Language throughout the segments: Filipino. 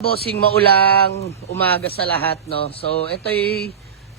Bossing, maulang umaga sa lahat, no? So, ito'y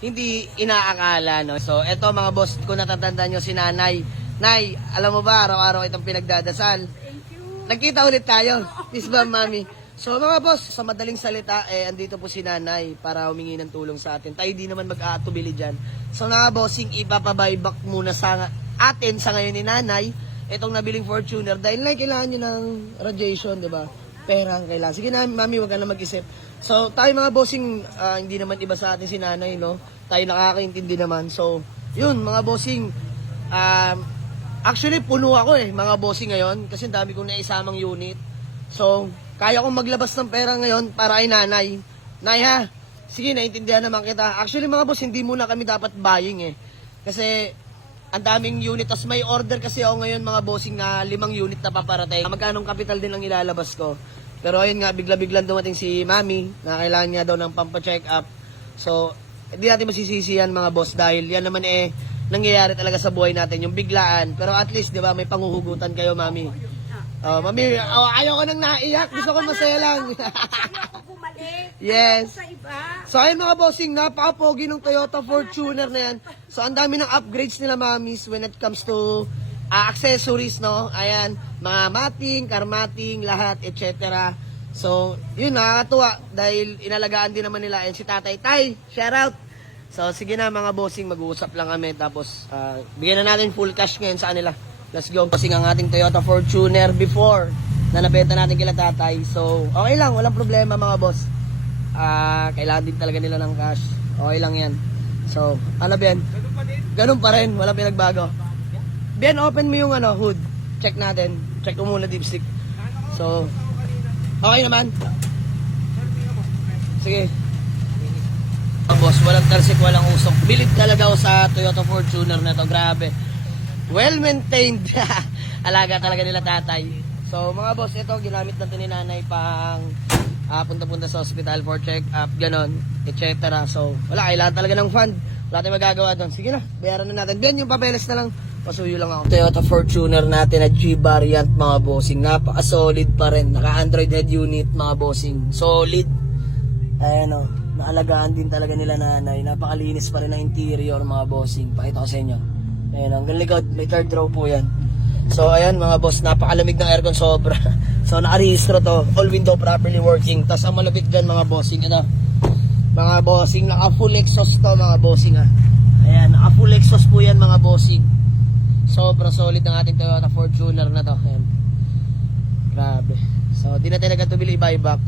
hindi inaakala, no? So, ito mga boss, kung natatandaan nyo si Nanay. Nay, alam mo ba, araw-araw itong pinagdadasal. Thank you. Nagkita ulit tayo. Peace ba, Mami? So, mga boss, sa madaling salita, andito po si Nanay para humingi ng tulong sa atin. Tayo di naman mag-aatubili dyan. So, mga bossing, ipapabayback muna sa atin sa ngayon ni Nanay itong nabiling Fortuner dahil kailangan nyo ng radiation, di ba? Pera ang kailangan. Sige na, Mami, wag ka na mag-isip. So, tayo mga bossing, hindi naman iba sa atin si Nanay, no? Tayo nakakaintindi naman. So, yun, mga bossing, actually, puno ako mga bossing ngayon, kasi dami kong naisamang unit. So, kaya kong maglabas ng pera ngayon para kay Nanay. Nay, ha? Sige, naintindihan naman kita. Actually, mga boss, hindi muna kami dapat buying, Kasi, ang daming unit. Tapos may order kasi ako ngayon mga bossing na 5 unit na paparating. Magkanong capital din ang ilalabas ko. Pero ayun nga, bigla-biglang dumating si Mami na kailangan niya daw ng pampa-check up. So, hindi natin masisisihan mga boss dahil yan naman nangyayari talaga sa buhay natin, yung biglaan. Pero at least, di ba, may panguhugutan kayo, Mami. Mami, ayaw ko nang naiyak. Gusto ko masaya lang. Yes. So ayun mga bossing, napaka-pogi ng Toyota Fortuner na yan. So ang dami ng upgrades nila mamis when it comes to accessories, no? Ayan, mga mating, karmating, lahat, etc. So yun, nakakatuwa dahil inalagaan din naman nila. And si Tatay Tay, shout out. So sige na mga bossing, mag-uusap lang kami. Tapos bigyan na natin full cash ngayon sa kanila. Let's go. Bossing ang ating Toyota Fortuner before na nabenta natin kila Tatay. So okay lang, walang problema mga boss. Kailangan din talaga nila ng cash. Okay lang yan. So, ano Ben? Ganun pa rin. Walang pinagbago. Ben, open mo yung hood. Check natin. Check ko muna dipstick. So, okay naman. Sige. Boss, walang talsik, walang usok. Bilib talaga ako sa Toyota Fortuner na to. Grabe. Well maintained. Alaga talaga nila Tatay. So, mga boss, ito ginamit natin ni Nanay pang punta-punta sa hospital for check-up, ganon, etc. So, wala, kailangan talaga ng fund. Wala tayong magagawa doon. Sige na, bayaran na natin. Bien, yung papeles na lang. Pasuyo lang ako. Toyota Fortuner natin na G-variant, mga bossing. Napaka-solid pa rin. Naka-Android head unit, mga bossing. Solid. Ayan naalagaan din talaga nila Nanay. Napakalinis pa rin ang interior, mga bossing. Pakita ko sa inyo. Ayan, hanggang likod. May third row po yan. So ayan mga boss, napakalamig ng aircon sobra. So nakarehistro to, all window properly working. Tapos ang malapit dyan mga bossing, mga bossing, naka full exhaust to mga bossing Ayan, naka full exhaust po yan mga bossing. Sobra solid ng ating Toyota Fortuner na to. Ayan. Grabe. So di natin nagkatubili i-buyback.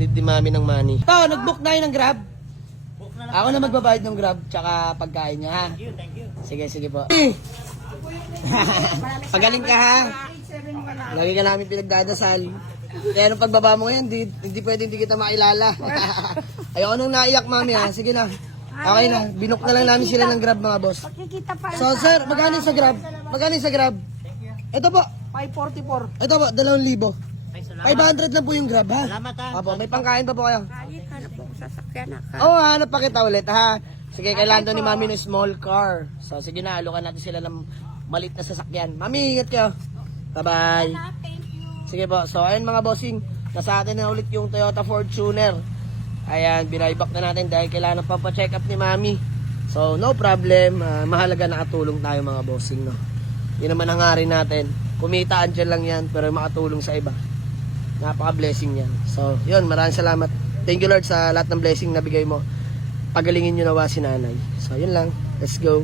Need di Mami ng money. Ito, nag-book na yun ng Grab. Ako na magbabayad ng Grab tsaka pagkain niya ha. Thank you. Sige po. Pagaling ka ha. Lagi ka namin pinagdadasal. Kaya nung pagbaba mo yan, hindi pwede hindi kita makilala. Ayoko nang naiyak Mami ha. Sige na. Okay na. Binook na lang namin sila ng Grab mga boss. So sir, magkano sa Grab? Magkano sa Grab? Ito po. 544. Ito po, 2,000. 500 lang po yung Grab ha. Salamat ha. Apo, may pangkain pa po kayo. Kahit hanap po sasakyan na ka. Hanap pa kita ulit ha. Sige, kailangan doon ni Mami ng small car. So sige na, alukan natin sila ng malit na sasakyan. Mami, ingat kayo. Bye-bye. Sige po. So, ayun mga bossing. Nasa atin na ulit yung Toyota Fortuner. Ayan, binayback na natin dahil kailangan pa pa-check up ni Mami. So, no problem. Mahalaga nakatulong tayo mga bossing, no? Yun naman ang hari natin. Kumita, andyan lang yan, pero makatulong sa iba. Napaka-blessing yan. So, yun, maraming salamat. Thank you Lord sa lahat ng blessing na bigay mo. Pagalingin nyo nawa si Nanay. So, yun lang. Let's go.